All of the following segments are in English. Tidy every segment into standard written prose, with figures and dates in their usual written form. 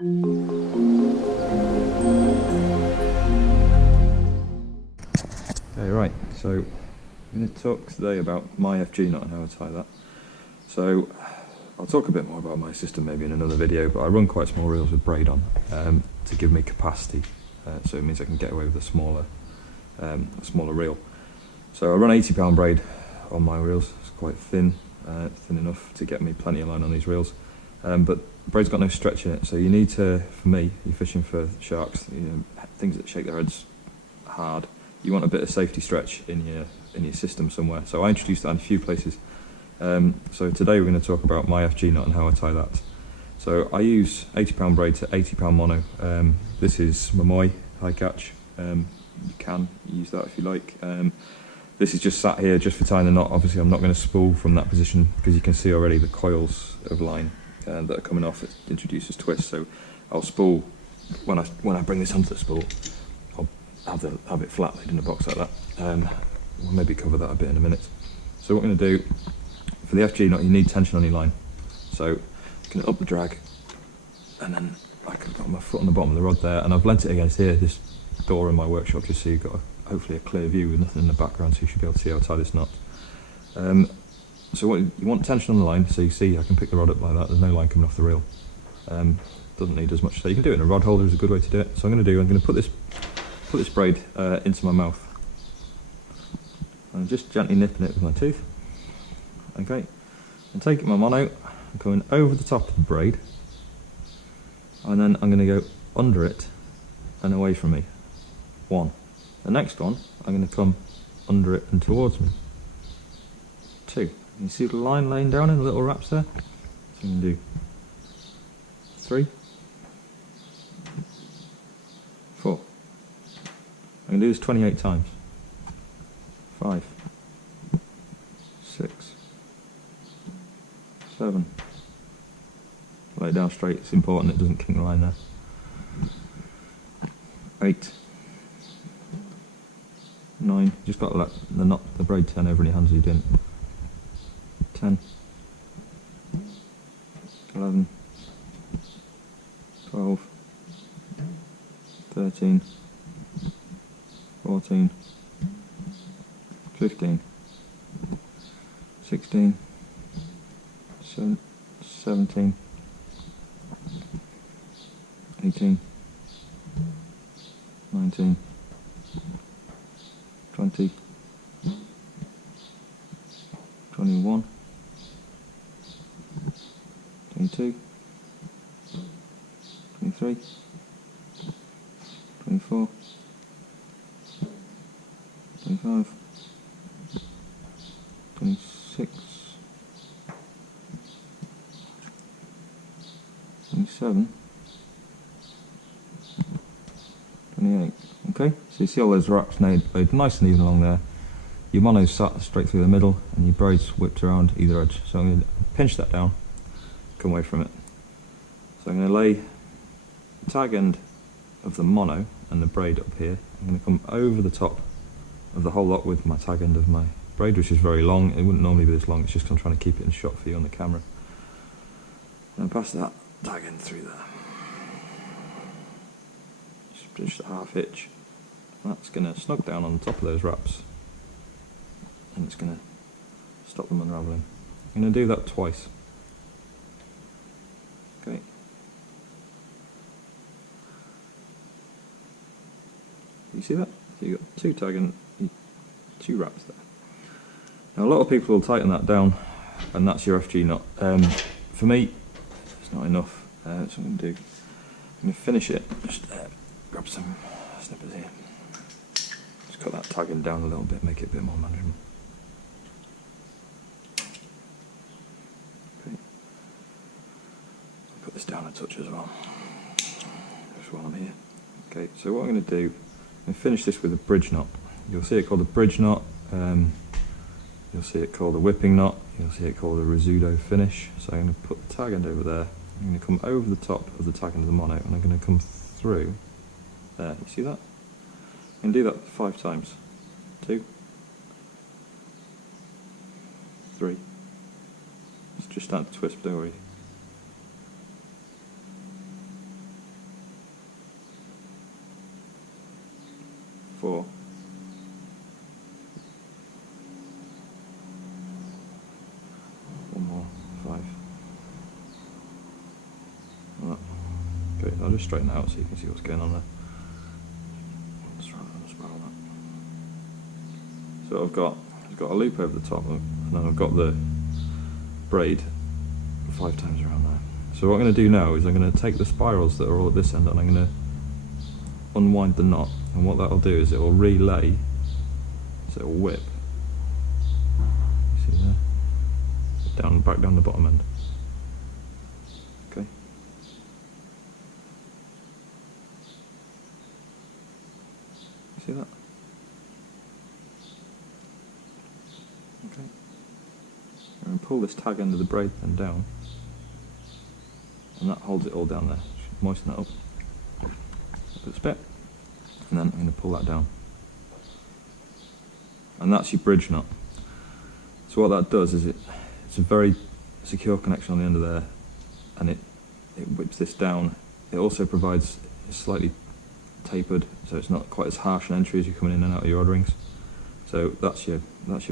Okay, right, so I'm going to talk today about my FG knot and how to tie that. So I'll talk a bit more about my system maybe in another video, but I run quite small reels with braid on to give me capacity, so it means I can get away with a smaller reel. So I run 80-pound braid on my reels. It's quite thin, thin enough to get me plenty of line on these reels, but braid's got no stretch in it, so you need to, for me, you're fishing for sharks, things that shake their heads hard. You want a bit of safety stretch in your system somewhere. So I introduced that in a few places. So today we're going to talk about my FG knot and how I tie that. So I use 80-pound braid to 80-pound mono. This is Mamoy high catch. You can use that if you like. This is just sat here just for tying the knot. Obviously I'm not going to spool from that position because you can see already the coils of line that are coming off. It introduces twist. So I'll spool when I bring this onto the spool. Have it flat laid in a box like that. We'll maybe cover that a bit in a minute. So what we're going to do for the FG knot, you need tension on your line. So you can up the drag, and then I can put my foot on the bottom of the rod there, and I've leant it against here, this door in my workshop, just so you've got hopefully a clear view with nothing in the background, so you should be able to see how I tie this knot. So what you want tension on the line, so you see I can pick the rod up like that. There's no line coming off the reel. Doesn't need as much. So you can do it in a rod holder is a good way to do it. So I'm going to put this braid into my mouth. I'm just gently nipping it with my tooth. Okay, I'm taking my mono, I'm coming over the top of the braid, and then I'm going to go under it and away from me. One. The next one, I'm going to come under it and towards me. Two. You see the line laying down in the little wraps there? So I'm going to do 3, 4. I'm going to do this 28 times. 5, 6, 7. Lay it down straight, it's important it doesn't kink the line there. 8, 9, just got to let the braid turn over in your hands as you do it. 10, 11, 12, 13, 14, 15, 16, 17, 18, 19, 20, 21, 22, 23, 24, 25, 26, 27, 28. Okay, so you see all those wraps laid nice and even along there. Your mono's sat straight through the middle and your braid's whipped around either edge. So I'm going to pinch that down, come away from it. So I'm going to lay the tag end of the mono and the braid up here. I'm going to come over the top of the whole lot with my tag end of my braid, which is very long. It wouldn't normally be this long, it's just because I'm trying to keep it in shot for you on the camera. And pass that tag end through there. Just a half hitch. That's going to snug down on the top of those wraps, and it's going to stop them unravelling. I'm going to do that twice. Okay. You see that? So you've got two wraps there. Now a lot of people will tighten that down, and that's your FG knot. For me, it's not enough. So what I'm going to do, I'm going to finish it. Just grab some snippers here. Just cut that tag end down a little bit, make it a bit more manageable. Okay. I'll put this down a touch as well, just while I'm here. Okay, so what I'm going to do, I'm going to finish this with a bridge knot. You'll see it called a bridge knot. You'll see it called a whipping knot. You'll see it called a risotto finish. So I'm going to put the tag end over there. I'm going to come over the top of the tag end of the mono, and I'm going to come through there. You see that? I'm going to do that 5 times. 2, 3. It's just starting to twist, but don't worry. 4. One more, 5. Like that. Okay, I'll just straighten it out so you can see what's going on there. Let's try and spiral that. So I've got a loop over the top, and then I've got the braid 5 times around there. So what I'm going to do now is I'm going to take the spirals that are all at this end and I'm going to unwind the knot, and what that'll do is it will relay, so it will whip, see there, back down the bottom end. Okay. See that? Okay. I'm going to pull this tag end of the braid then down, and that holds it all down there. Just moisten that up a bit, and then I'm going to pull that down, and that's your bridge knot. So what that does is it's a very secure connection on the end of there, and it whips this down. It also provides slightly tapered, so it's not quite as harsh an entry as you're coming in and out of your odd rings. So that's your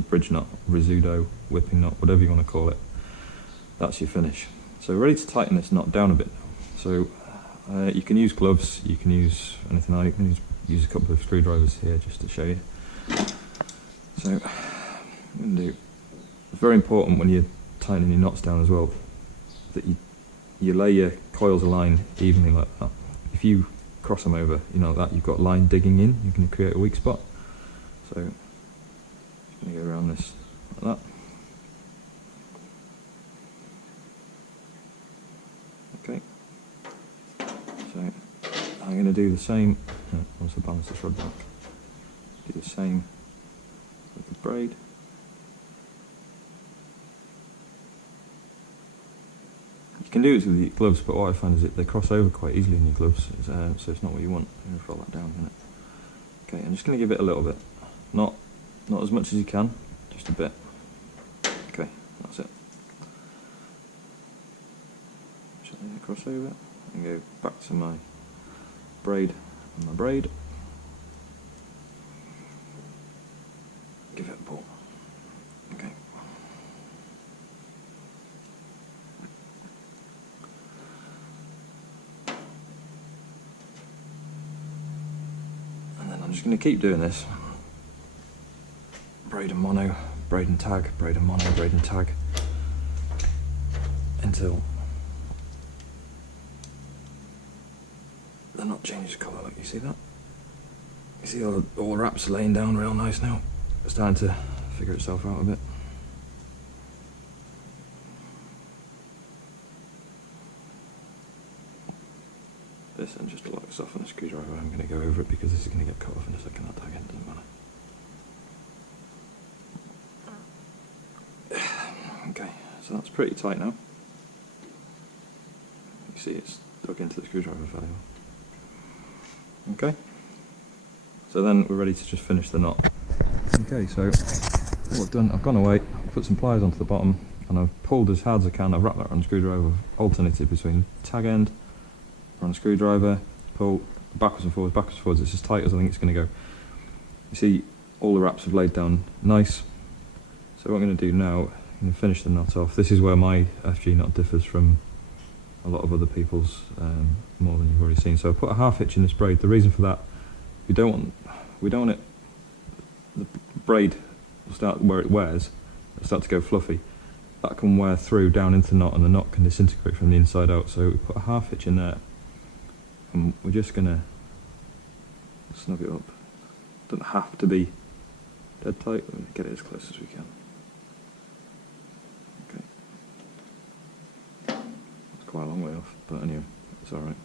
bridge knot, risudo, whipping knot, whatever you want to call it. That's your finish. So we're ready to tighten this knot down a bit now. So you can use gloves, you can use anything like, you can use a couple of screwdrivers here just to show you. So I'm going to do, it's very important when you're tightening your knots down as well, that you lay your coils align evenly like that. If you cross them over, you know that you've got line digging in, you can create a weak spot. So I'm going to go around this like that. Okay. So I'm going to do the same, once I balance this rod back, do the same with the braid. You can do it with your gloves, but what I find is that they cross over quite easily in your gloves, so it's not what you want. I'm going to roll that down, isn't it? Okay, I'm just going to give it a little bit, not as much as you can, just a bit. Okay, that's it. Gently across over, and go back to my braid and my braid. Give it a pull. Okay. And then I'm just going to keep doing this. Braid and mono, braid and tag, braid and mono, braid and tag, until the knot changes colour. Like, you see that? You see all the wraps laying down real nice now. It's starting to figure itself out a bit. This end just locks off on a screwdriver. I'm going to go over it because this is going to get cut off in a second. That tag end doesn't matter. Okay, so that's pretty tight now. You see it's dug into the screwdriver fairly well. Okay, so then we're ready to just finish the knot. Okay, so what I've done, I've gone away, I've put some pliers onto the bottom, and I've pulled as hard as I can. I've wrapped that around the screwdriver, I've alternated between tag end, around the screwdriver, pull backwards and forwards. It's as tight as I think it's going to go. You see all the wraps have laid down nice. So what I'm going to do now, I'm going to finish the knot off. This is where my FG knot differs from a lot of other people's, more than you've already seen. So I put a half hitch in this braid. The reason for that, we don't want it, the braid will start where it wears, it'll start to go fluffy. That can wear through down into the knot, and the knot can disintegrate from the inside out. So we put a half hitch in there, and we're just going to snug it up. Doesn't have to be dead tight, we're going to get it as close as we can. Quite a long way off, but anyway, it's alright.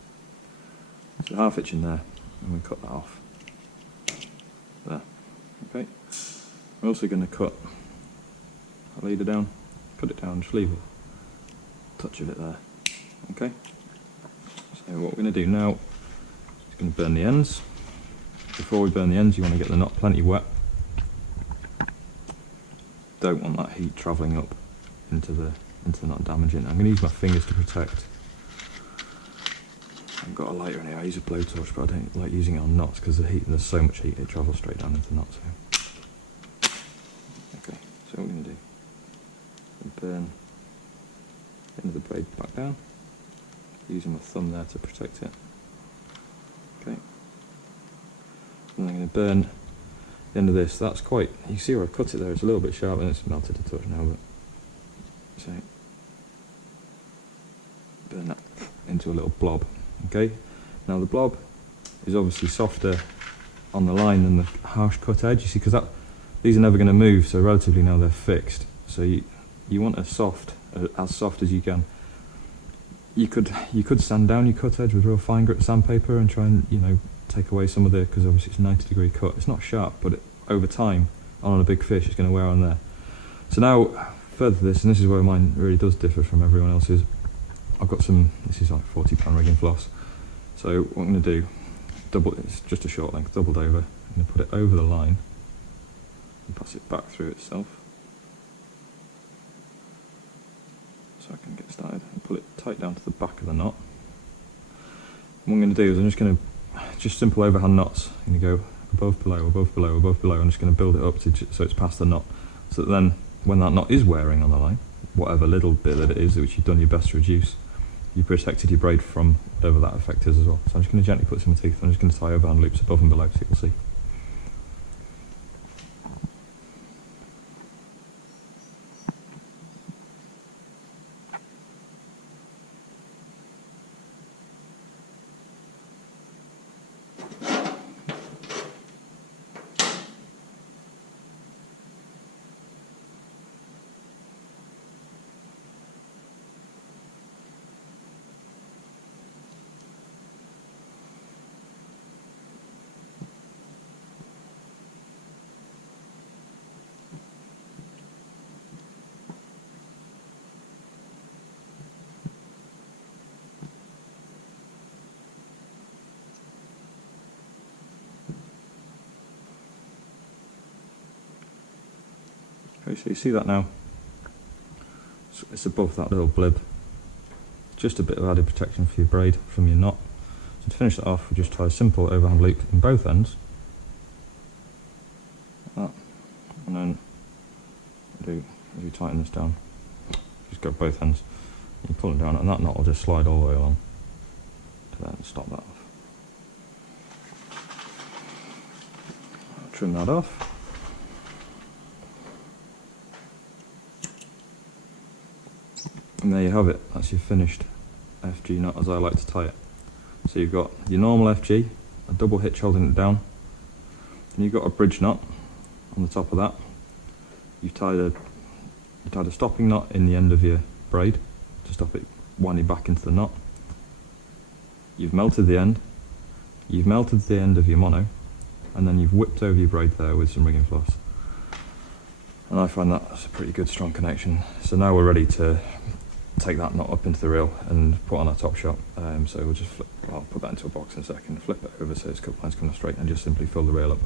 So half hitch in there, and we cut that off. There. Okay. We're also going to cut a leader down, cut it down, just leave a touch of it there. Okay. So what we're going to do now is going to burn the ends. Before we burn the ends, you want to get the knot plenty wet. Don't want that heat travelling up into the knot, damaging it. I'm going to use my fingers to protect I've got a lighter in here. I use a blowtorch, but I don't like using it on knots because there's so much heat it travels straight down into the knots. Okay, so what we're going to do, burn the end of the braid back down, using my thumb there to protect it. Okay, and I'm going to burn the end of this. That's quite, you see where I cut it there, it's a little bit sharp and it's melted a touch now, but so burn that into a little blob. Okay, now the blob is obviously softer on the line than the harsh cut edge, you see, because these are never going to move, so relatively now they're fixed. So you want as soft as you can. You could sand down your cut edge with real fine grit sandpaper and try and, you know, take away some of the, because obviously it's a 90-degree cut. It's not sharp, but over time on a big fish it's going to wear on there. So now further to this, and this is where mine really does differ from everyone else's, I've got some, this is like 40-pound rigging floss. So what I'm going to do, it's just a short length, doubled over. I'm going to put it over the line and pass it back through itself, so I can get started, and pull it tight down to the back of the knot. And what I'm going to do is I'm just going to, simple overhand knots. I'm going to go above, below, above, below, above, below. I'm just going to build it up so it's past the knot, so that then when that knot is wearing on the line, whatever little bit that it is, which you've done your best to reduce, you protected your braid from whatever that effect is as well. So I'm just going to gently put some teeth, I'm just going to tie overhand loops above and below so you can see. Okay, so you see that now, it's above that little blib, just a bit of added protection for your braid from your knot. So to finish that off, we just tie a simple overhand loop in both ends, like that, and then as you tighten this down, just go both ends, you pull it down and that knot will just slide all the way along to there and stop that off. I'll trim that off. And there you have it, that's your finished FG knot as I like to tie it. So you've got your normal FG, a double hitch holding it down, and you've got a bridge knot on the top of that. You've tied a stopping knot in the end of your braid to stop it winding back into the knot. You've melted the end, you've melted the end of your mono, and then you've whipped over your braid there with some rigging floss. And I find that's a pretty good strong connection. So now we're ready to take that knot up into the reel and put on our top shot. So we'll just I'll put that into a box in a second, flip it over so it's cut lines coming straight, and just simply fill the reel up.